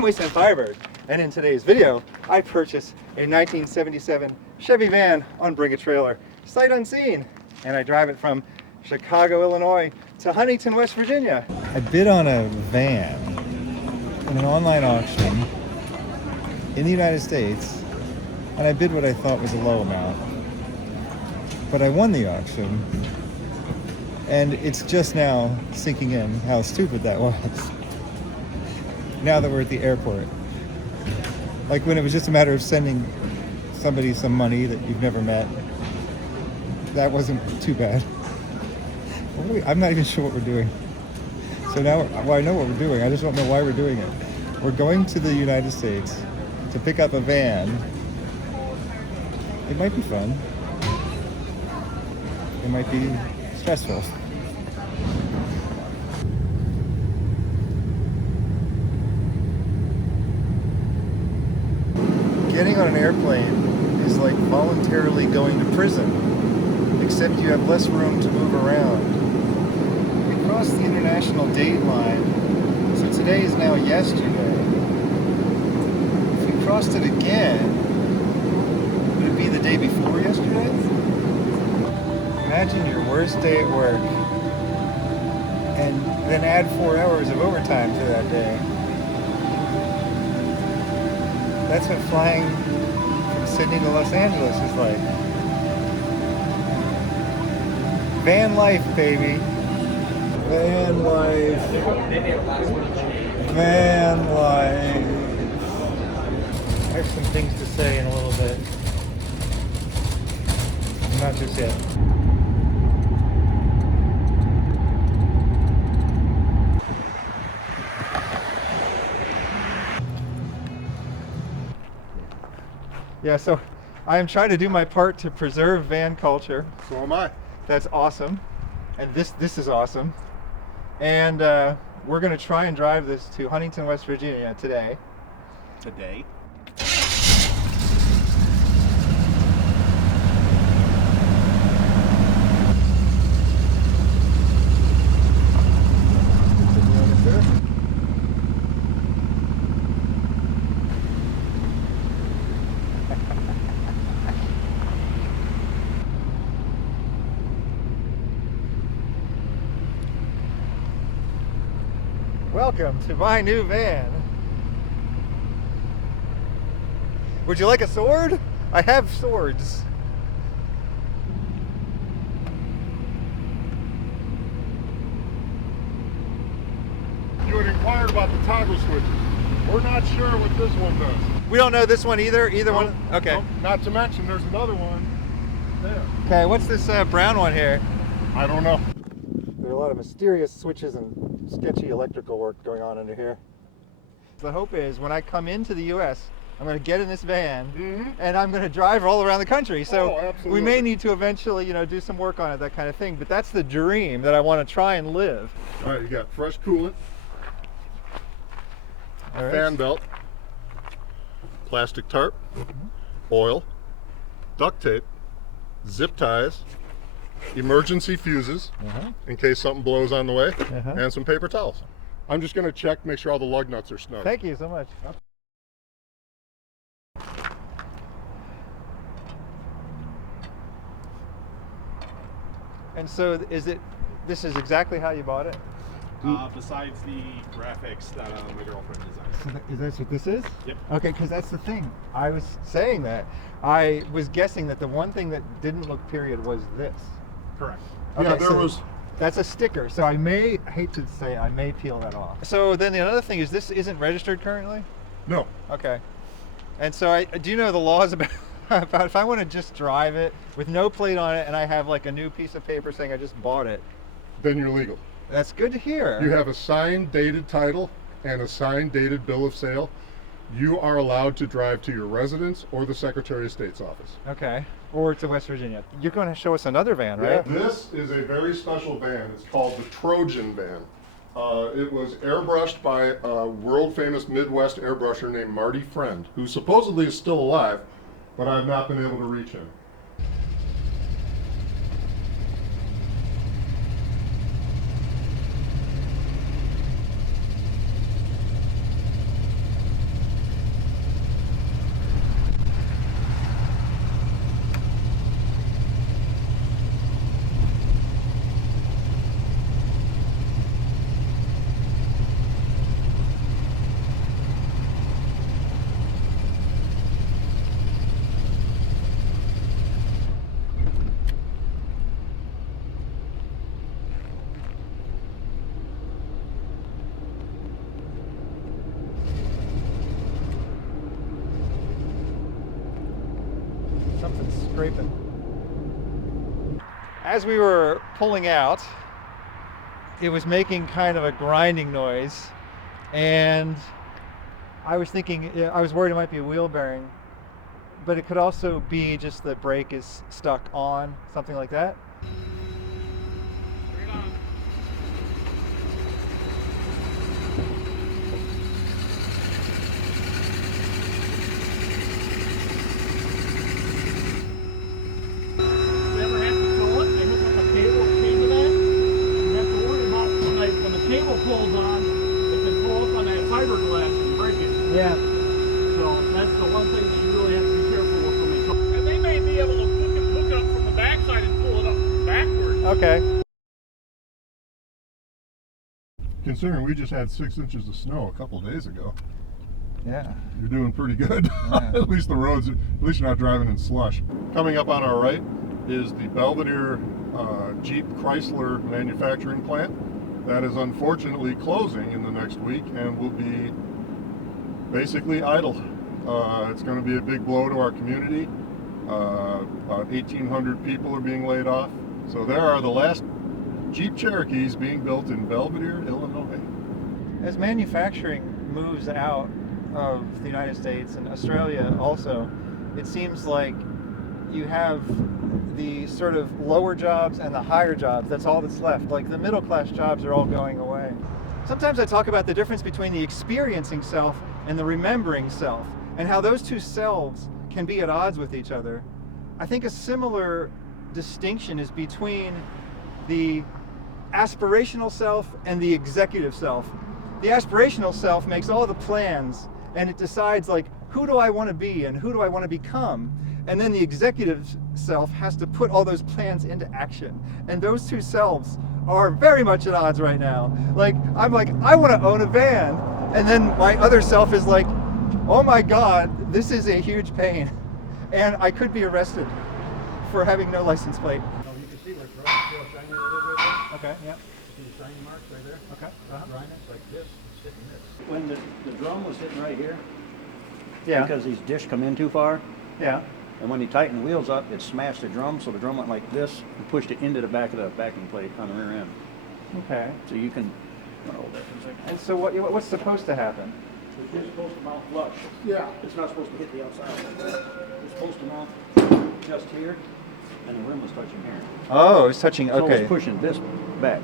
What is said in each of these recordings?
I'm Wasteland Firebird, and in today's video, I purchased a 1977 Chevy van on Bring a Trailer, sight unseen, and I drive it from Chicago, Illinois to Huntington, West Virginia. I bid on a van in an online auction in the United States, and I bid what I thought was a low amount, but I won the auction, and it's just now sinking in how stupid that was. Now that we're at the airport. Like when it was just a matter of sending somebody some money that you've never met. That wasn't too bad. I'm not even sure what we're doing. So now, well, I know what we're doing, I just don't know why we're doing it. We're going to the United States to pick up a van. It might be fun. It might be stressful. Getting on an airplane is like voluntarily going to prison, except you have less room to move around. We crossed the international date line, so today is now yesterday. If we crossed it again, would it be the day before yesterday? Imagine your worst day at work, and then add 4 hours of overtime to that day. That's what flying from Sydney to Los Angeles is like. Van life, baby. Van life. Van life. I have some things to say in a little bit. Not just yet. Yeah, so I am trying to do my part to preserve van culture. So am I. That's awesome. And this is awesome. And we're going to try and drive this to Huntington, West Virginia today. Today? Welcome to my new van. Would you like a sword? I have swords. You had inquired about the toggle switches. We're not sure what this one does. We don't know this one either? Either Nope, one? Okay. Nope. Not to mention there's another one there. Okay, what's this brown one here? I don't know. There are a lot of mysterious switches and sketchy electrical work going on under here. The hope is when I come into the US, I'm going to get in this van and I'm going to drive all around the country. So we may need to eventually, do some work on it, that kind of thing. But that's the dream that I want to try and live. All right, you got fresh coolant, All right. fan belt, plastic tarp, oil, duct tape, zip ties, emergency fuses in case something blows on the way, and some paper towels. I'm just going to check, make sure all the lug nuts are snug. Thank you so much. And so this is exactly how you bought it? Besides the graphics that my girlfriend designed. Is that what this is? Yep. Okay, because that's the thing. I was saying that. I was guessing that the one thing that didn't look period was this. Correct. Okay, Yeah, there so was. that's a sticker, so I hate to say, I may peel that off. So then the other thing is this isn't registered currently? No. Okay. And so do you know the laws about if I want to just drive it with no plate on it and I have like a new piece of paper saying I just bought it? Then you're legal. That's good to hear. You have a signed dated title and a signed dated bill of sale. You are allowed to drive to your residence or the Secretary of State's office. Okay. Or to West Virginia. You're going to show us another van, right? Yeah, this is a very special van. It's called the Trojan van. It was airbrushed by a world famous Midwest airbrusher named Marty Friend, who supposedly is still alive, but I've not been able to reach him. Something's scraping. As we were pulling out, it was making kind of a grinding noise, and I was thinking, I was worried it might be a wheel bearing, but it could also be just the brake is stuck on, something like that. Pulls on, it can pull up on that fiberglass and break it. Yeah. So that's the one thing that you really have to be careful with when they come. And they may be able to hook it up from the backside and pull it up backwards. Okay. Considering we just had 6 inches of snow a couple days ago, Yeah. you're doing pretty good. Yeah. At least the roads, at least you're not driving in slush. Coming up on our right is the Belvedere Jeep Chrysler manufacturing plant. That is unfortunately closing in the next week and will be basically idle. It's going to be a big blow to our community. About 1,800 people are being laid off. So there are the last Jeep Cherokees being built in Belvedere, Illinois. As manufacturing moves out of the United States and Australia also, it seems like you have the sort of lower jobs and the higher jobs. That's all that's left. Like the middle class jobs are all going away. Sometimes I talk about the difference between the experiencing self and the remembering self, and how those two selves can be at odds with each other. I think a similar distinction is between the aspirational self and the executive self. The aspirational self makes all the plans and it decides, like, who do I want to be and who do I want to become? And then the executive self has to put all those plans into action. And those two selves are very much at odds right now. Like, I'm like, I want to own a van. And then my other self is like, oh my God, this is a huge pain. And I could be arrested for having no license plate. Oh, you can see where it's still shiny a little bit there. Okay, yeah. See the shiny marks right there? Okay. Dryness like this, it's hitting this. When the drum was hitting right here, Yeah. because these dish come in too far, Yeah. and when he tightened the wheels up, it smashed the drum, so the drum went like this and pushed it into the back of the backing plate on the rear end. Okay. So you can hold that for a second. And so what's supposed to happen? It's supposed to mount flush. Yeah. It's not supposed to hit the outside. It's supposed to mount just here, and the rim was touching here. Oh, it's touching, So okay. it's pushing this back.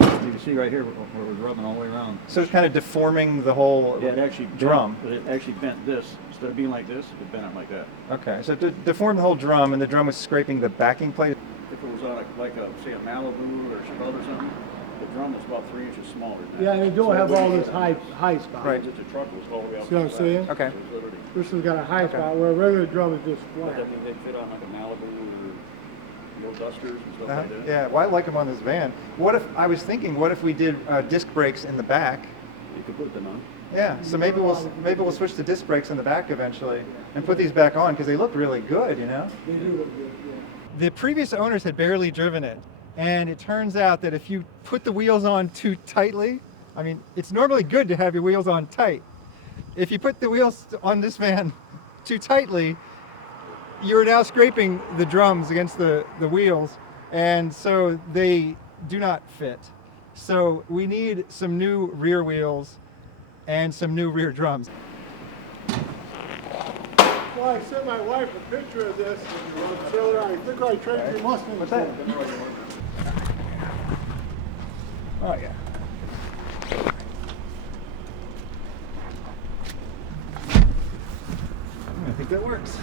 You can see right here where it was rubbing all the way around. So it's kind of deforming the whole Yeah, it actually drum. It actually bent this. Instead of being like this, it bent it like that. Okay, so it deformed the whole drum, and the drum was scraping the backing plate. If it was like a, say, a Malibu or Chevelle or something, the drum was about 3 inches smaller than that. Yeah, they don't So have it all wouldn't this hit high spot. Right. Just a truck was all the way out See what I'm the saying? side. Okay. So it was literally, This one's got a high Okay. spot where a regular drum is just but flat. I mean, they'd fit on like a Malibu or no dusters and stuff like that. Yeah, well, I like them on this van. What if, I was thinking, what if we did disc brakes in the back? You could put them on. Yeah, so maybe we'll switch to disc brakes in the back eventually and put these back on because they look really good, you know? They do look good, yeah. The previous owners had barely driven it, and it turns out that if you put the wheels on too tightly, I mean, it's normally good to have your wheels on tight. If you put the wheels on this van too tightly, you're now scraping the drums against the wheels, and so they do not fit. So we need some new rear wheels and some new rear drums. Well, I sent my wife a picture of this and showed her, I think I traded your Mustang. What's that? Oh yeah. I think that works.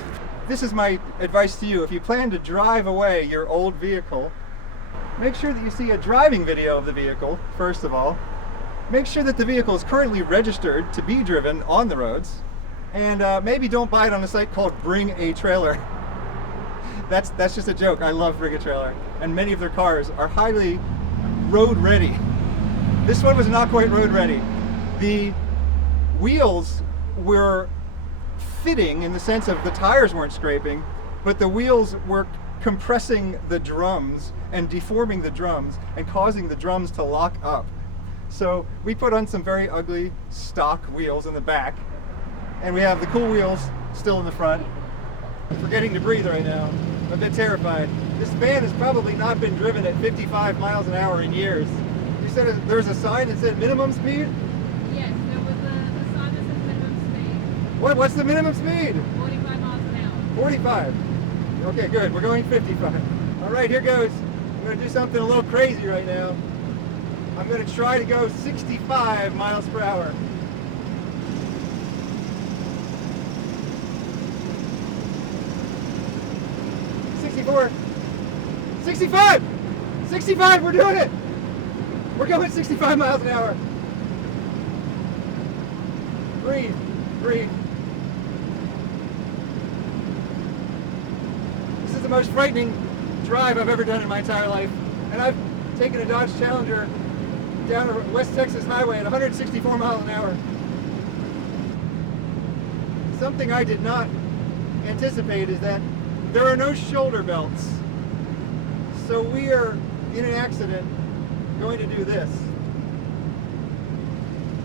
This is my advice to you. If you plan to drive away your old vehicle, make sure that you see a driving video of the vehicle, first of all. Make sure that the vehicle is currently registered to be driven on the roads. And maybe don't buy it on a site called Bring a Trailer. That's just a joke. I love Bring a Trailer. And many of their cars are highly road ready. This one was not quite road ready. The wheels were fitting in the sense of the tires weren't scraping, but the wheels were compressing the drums and deforming the drums and causing the drums to lock up. So we put on some very ugly stock wheels in the back, and we have the cool wheels still in the front. I'm forgetting to breathe right now. I'm a bit terrified. This van has probably not been driven at 55 miles an hour in years. You said there's a sign that said minimum speed? Yes, there was a sign that says minimum speed. What's the minimum speed? 45 miles an hour. 45. Okay, good. We're going 55. All right, here goes. I'm going to do something a little crazy right now. I'm going to try to go 65 miles per hour. 64. 65! 65! We're doing it! We're going 65 miles an hour. Breathe. Breathe. This is the most frightening drive I've ever done in my entire life. And I've taken a Dodge Challenger down a West Texas highway at 164 miles an hour. Something I did not anticipate is that there are no shoulder belts. So we are in an accident going to do this.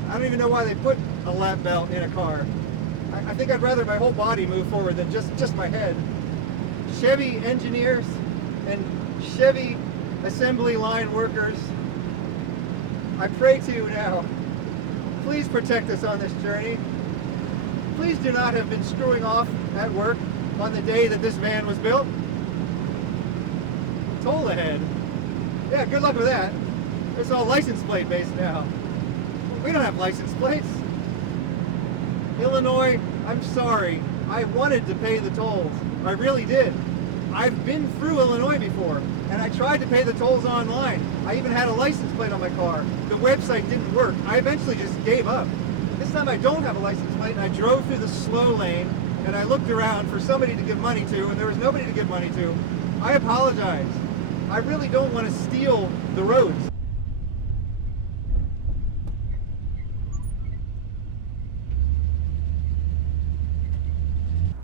I don't even know why they put a lap belt in a car. I think I'd rather my whole body move forward than just my head. Chevy engineers and Chevy assembly line workers, I pray to you now, please protect us on this journey. Please do not have been screwing off at work on the day that this van was built. Toll ahead. Yeah, good luck with that. It's all license plate based now. We don't have license plates. Illinois, I'm sorry. I wanted to pay the tolls. I really did. I've been through Illinois before, and I tried to pay the tolls online. I even had a license plate on my car. The website didn't work. I eventually just gave up. This time I don't have a license plate, and I drove through the slow lane, and I looked around for somebody to give money to, and there was nobody to give money to. I apologize. I really don't want to steal the roads.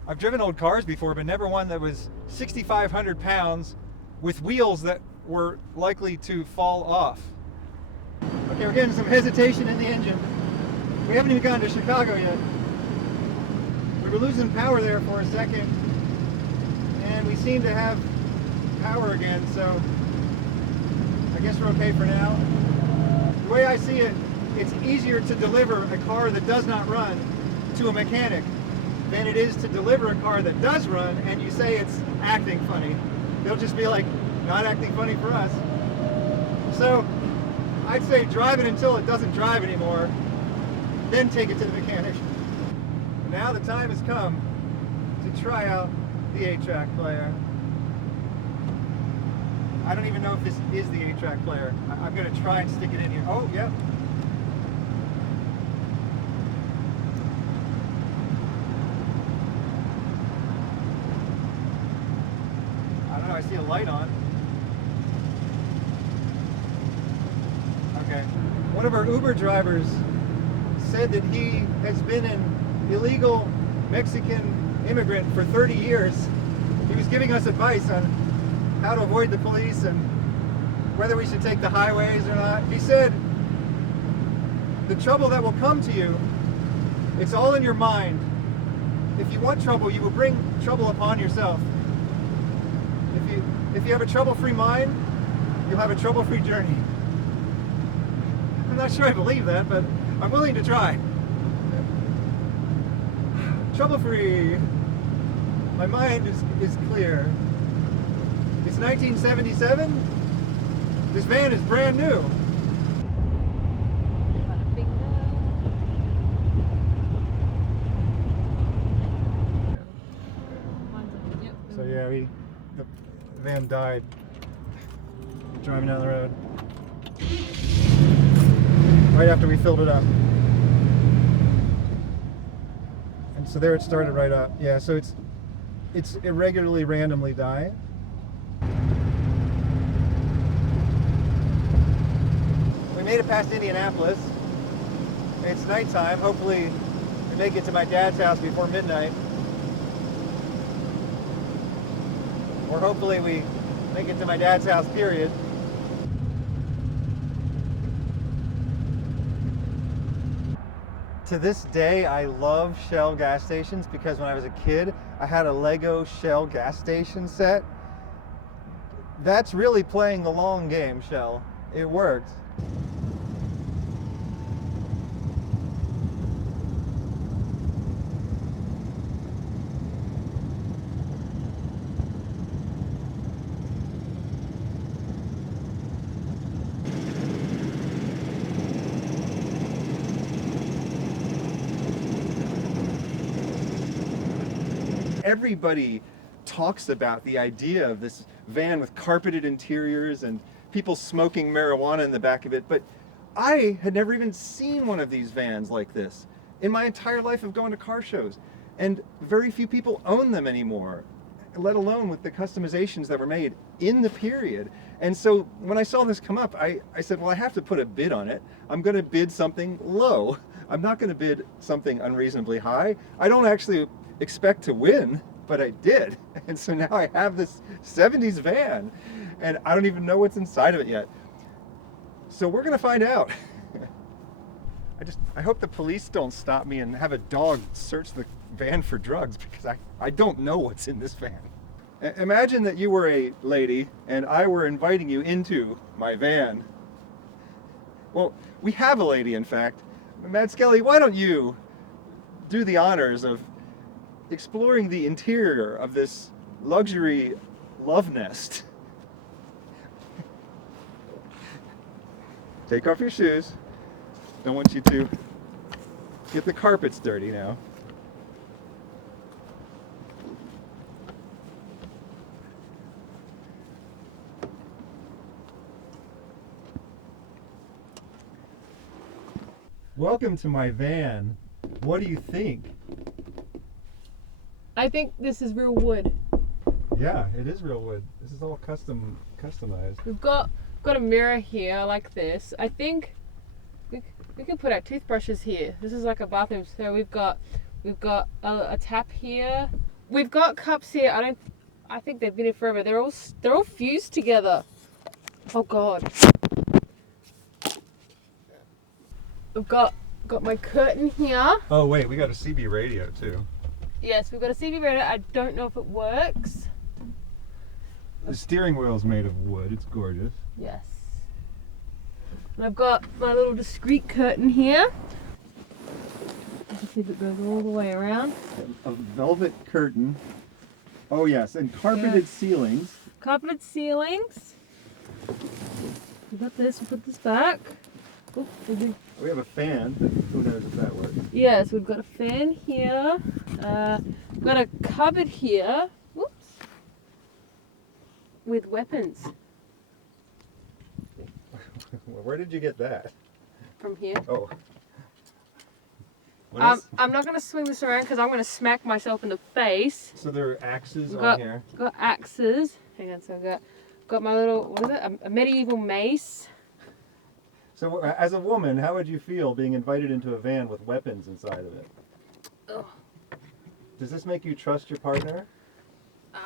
I've driven old cars before, but never one that was 6,500 pounds with wheels that were likely to fall off. Okay, we're getting some hesitation in the engine. We haven't even gotten to Chicago yet. We were losing power there for a second, and we seem to have power again, so I guess we're okay for now. The way I see it, it's easier to deliver a car that does not run to a mechanic than it is to deliver a car that does run and you say it's acting funny. They'll just be like, not acting funny for us. So I'd say drive it until it doesn't drive anymore, then take it to the mechanic. Now the time has come to try out the 8-track player. I don't even know if this is the 8-track player. I'm going to try and stick it in here. Oh, yep. I see a light on. Okay. One of our Uber drivers said that he has been an illegal Mexican immigrant for 30 years. He was giving us advice on how to avoid the police and whether we should take the highways or not. He said, the trouble that will come to you, it's all in your mind. If you want trouble, you will bring trouble upon yourself. If you have a trouble-free mind, you'll have a trouble-free journey. I'm not sure I believe that, but I'm willing to try. Trouble-free. My mind is clear. It's 1977. This van is brand new. So yeah, the van died driving down the road right after we filled it up, and so there it started right up. Yeah, so it's irregularly randomly dying. We made it past Indianapolis. It's nighttime. Hopefully we make it to my dad's house before midnight. Or hopefully we make it to my dad's house, period. To this day, I love Shell gas stations because when I was a kid, I had a Lego Shell gas station set. That's really playing the long game, Shell. It worked. Everybody talks about the idea of this van with carpeted interiors and people smoking marijuana in the back of it, but I had never even seen one of these vans like this in my entire life of going to car shows. And very few people own them anymore, let alone with the customizations that were made in the period. And so when I saw this come up, I said, well, I have to put a bid on it. I'm going to bid something low. I'm not going to bid something unreasonably high. I don't actually expect to win, but I did. And so now I have this 70s van and I don't even know what's inside of it yet. So we're gonna find out. I hope the police don't stop me and have a dog search the van for drugs because I don't know what's in this van. Imagine that you were a lady and I were inviting you into my van. Well, we have a lady, in fact. Matt Skelly, why don't you do the honors of exploring the interior of this luxury love nest. Take off your shoes. Don't want you to get the carpets dirty now. Welcome to my van. What do you think? I think this is real wood. Yeah, it is real wood. This is all customized. We've got a mirror here like this. I think we can put our toothbrushes here. This is like a bathroom. So we've got a tap here. We've got cups here. I think they've been here forever. They're all fused together. Oh God. We've got my curtain here. Oh wait, we got a CB radio too. Yes, we've got a CB radio. I don't know if it works. The steering wheel's made of wood. It's gorgeous. Yes. And I've got my little discreet curtain here. Let's see if it goes all the way around. A velvet curtain. Oh yes, and carpeted ceilings. Carpeted ceilings. We've got this. We'll put this back. Oops, We have a fan, but who knows if that works. yes, we've got a fan here. We've got a cupboard here. Whoops. With weapons Where did you get that? from here. Oh. What else? I'm not going to swing this around because I'm going to smack myself in the face. So there are axes We've on here. Got axes. Hang on, so I've got my little, what is it? A medieval mace. So as a woman, how would you feel being invited into a van with weapons inside of it? Ugh. Does this make you trust your partner?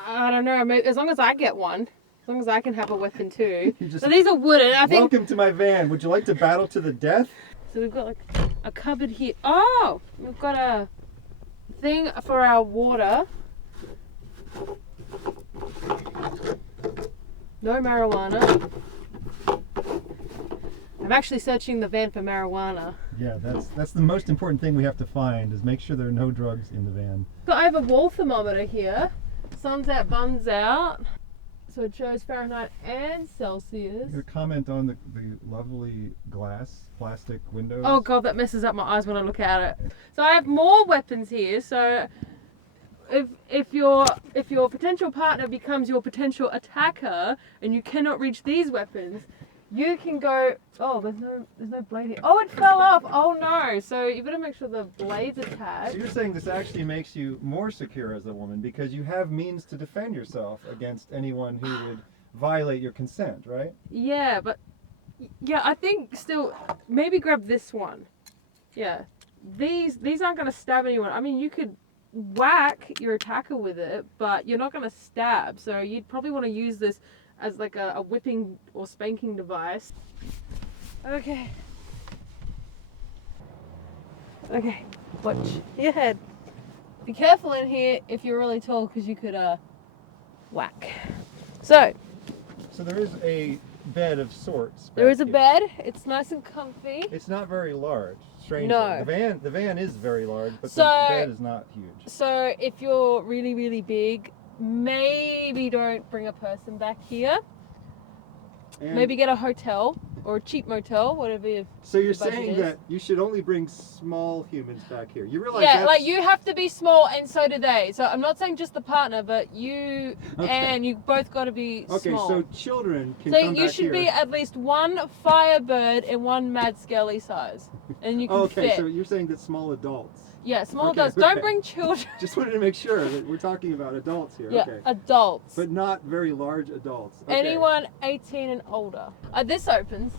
I don't know. As long as I get one. As long as I can have a weapon too. You just- So these are wooden. I think. Welcome to my van. Would you like to battle to the death? So we've got like a cupboard here. Oh, we've got a thing for our water. No marijuana. I'm actually searching the van for marijuana. Yeah, that's the most important thing we have to find is make sure there are no drugs in the van. So I have a wall thermometer here. Sun's out, bun's out. So it shows Fahrenheit and Celsius. Your comment on the lovely glass plastic windows. Oh God, that messes up my eyes when I look at it. So I have more weapons here. So if your potential partner becomes your potential attacker and you cannot reach these weapons, you can go. Oh, there's no blade here. Oh, it fell off. Oh no. So you better make sure the blade's attached. So you're saying this actually makes you more secure as a woman because you have means to defend yourself against anyone who would violate your consent, right? Yeah, but yeah, I think still maybe grab this one. Yeah, these aren't gonna stab anyone. I mean, you could whack your attacker with it, but you're not gonna stab. So you'd probably want to use this as like a whipping or spanking device. Okay. Okay, watch your head. Be careful in here if you're really tall, because you could whack. So there is a bed of sorts. there back is a here. bed. It's nice and comfy. It's not very large. Strangely. No. The van is very large, but So- the bed is not huge. So if you're really, really big, maybe don't bring a person back here. And Maybe get a hotel or a cheap motel, whatever you. so you're the budget saying is. that you should only bring small humans back here. You realize Yeah, that's... like you have to be small, and so do they. So I'm not saying just the partner, but you Okay. and you both got to be Okay, small. so children can So come you back should here. be at least one Firebird and one Mad Skelly size, and you can Okay, fit. so you're saying that small adults. Yeah, small Okay, adults. Don't okay. bring children. Just wanted to make sure that we're talking about adults here. Yeah, Okay. adults. But not very large adults. Okay. Anyone 18 and older. This opens.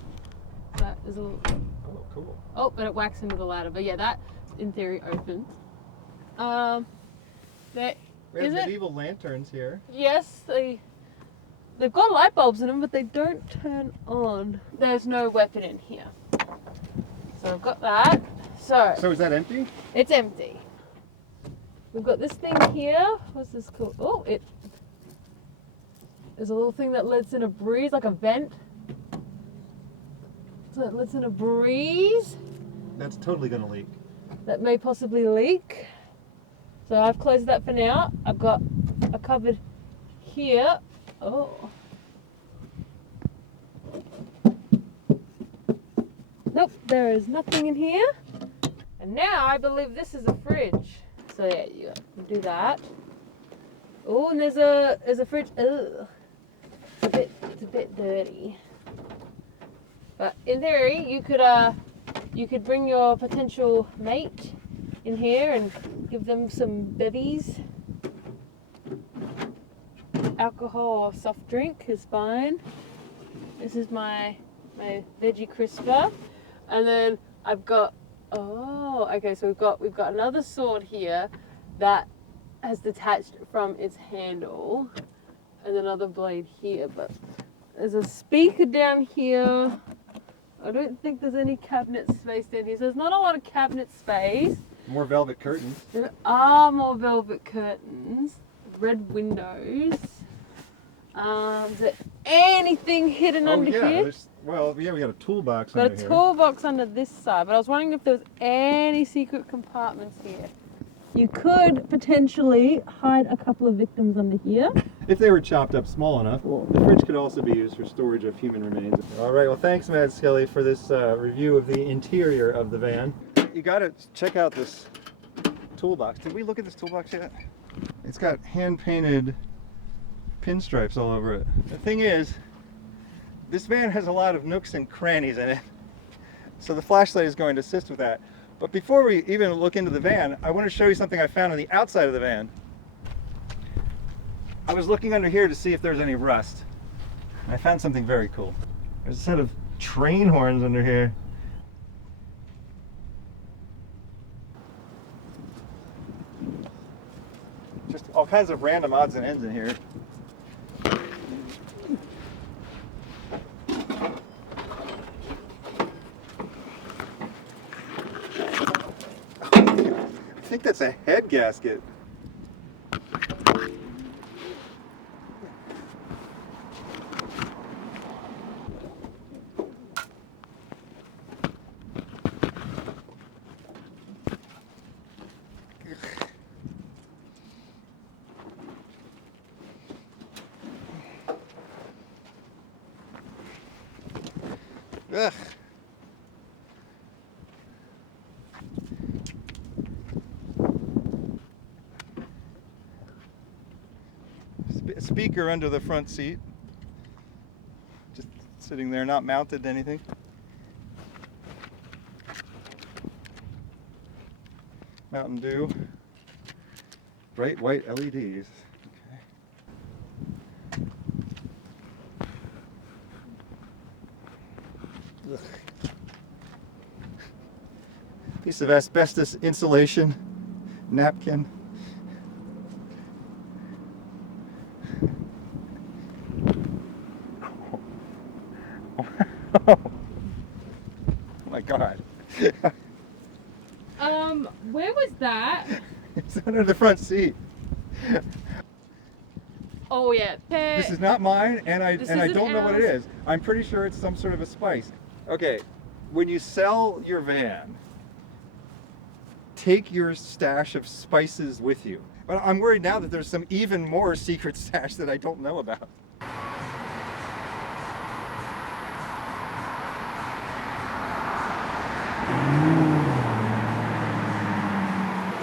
That is a little. Oh, cool. Oh, but it whacks into the ladder. But yeah, that in theory opens. There. We have Is it? medieval lanterns here. Yes, they've got light bulbs in them, but they don't turn on. There's no weapon in here. So I've got that. So is that empty? It's empty. We've got this thing here. What's this called? Oh, there's a little thing that lets in a breeze, like a vent. So it lets in a breeze That's totally gonna leak. that may possibly leak. So I've closed that for now. I've got a cupboard here. Oh. Nope, there is nothing in here. And now I believe this is a fridge. So yeah, you do that. Oh, and there's a fridge. Ugh. It's a bit dirty. But in theory, you could bring your potential mate in here and give them some bevies. Alcohol or soft drink is fine. This is my veggie crisper, and then I've got. Oh, okay. So we've got another sword here that has detached from its handle, and another blade here. But there's a speaker down here. I don't think there's any cabinet space down here. So there's not a lot of cabinet space. More velvet curtains. There are more velvet curtains, red windows. Is there anything hidden under yeah. here? We got a toolbox Got under a here. toolbox under this side, but I was wondering if there was any secret compartments here. You could potentially hide a couple of victims under here. If they were chopped up small enough. The fridge could also be used for storage of human remains. All right, well thanks Mad Skelly for this review of the interior of the van. You gotta check out this toolbox. Did we look at this toolbox yet? It's got hand-painted pinstripes all over it. The thing is, this van has a lot of nooks and crannies in it, so the flashlight is going to assist with that. But before we even look into the van, I want to show you something I found on the outside of the van. I was looking under here to see if there's any rust. I found something very cool. There's a set of train horns under here. Just all kinds of random odds and ends in here. I think that's a head gasket. Ugh. Speaker under the front seat. Just sitting there, not mounted to anything. Mountain Dew. Bright white LEDs. Ugh. Piece of asbestos insulation, napkin. Oh my God. Where was that? It's under the front seat. Oh yeah. This is not mine, and I This don't isn't know what it ours. is. I'm pretty sure it's some sort of a spice. Okay, when you sell your van, take your stash of spices with you. But I'm worried now that there's some even more secret stash that I don't know about.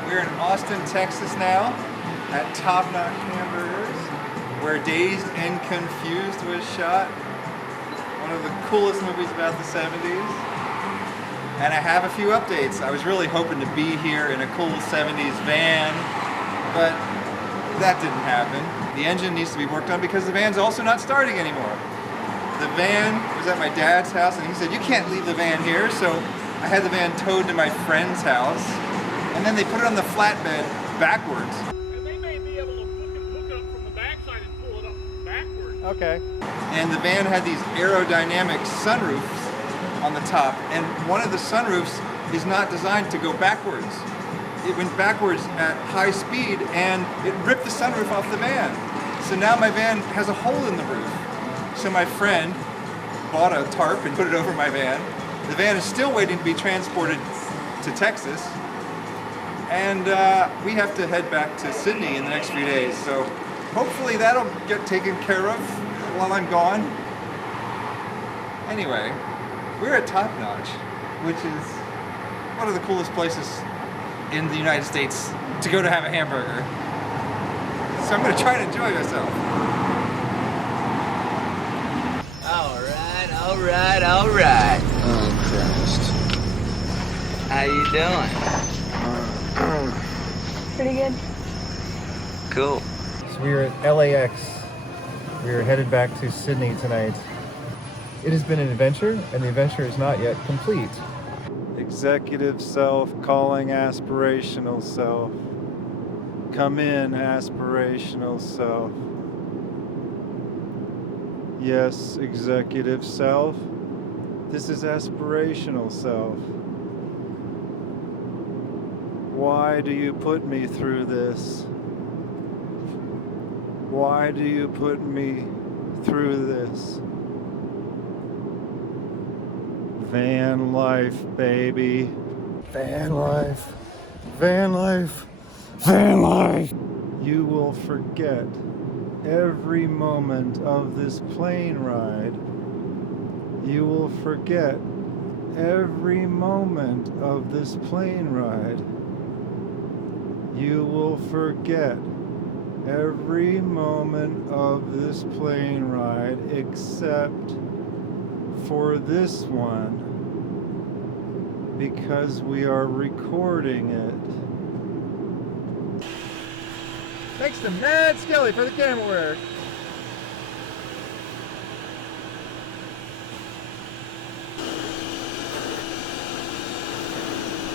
We're in Austin, Texas now, at Top Notch Hamburgers, where Dazed and Confused was shot. One of the coolest movies about the 70s. And I have a few updates. I was really hoping to be here in a cool 70s van, but that didn't happen. The engine needs to be worked on because the van's also not starting anymore. The van was at my dad's house and he said, you can't leave the van here, so I had the van towed to my friend's house, and then they put it on the flatbed backwards. And they may be able to hook it up from the backside and pull it up backwards. Okay. And the van had these aerodynamic sunroofs on the top, and one of the sunroofs is not designed to go backwards. It went backwards at high speed and it ripped the sunroof off the van. So now my van has a hole in the roof. So my friend bought a tarp and put it over my van. The van is still waiting to be transported to Texas, and we have to head back to Sydney in the next few days. So hopefully that'll get taken care of while I'm gone. Anyway, we're at Top Notch, which is one of the coolest places in the United States to go to have a hamburger. So I'm going to try to enjoy myself. All right. Oh, Christ. How you doing? Pretty good. Cool. So we are at LAX. We are headed back to Sydney tonight. It has been an adventure, and the adventure is not yet complete. Executive self calling aspirational self. Come in, aspirational self. Yes, executive self. This is aspirational self. Why do you put me through this? Why do you put me through this? Van life, baby. Van life. Van life. Van life. You will forget every moment of this plane ride. You will forget every moment of this plane ride. You will forget every moment of this plane ride except for this one, because we are recording it. Thanks to Mad Skelly for the camera work.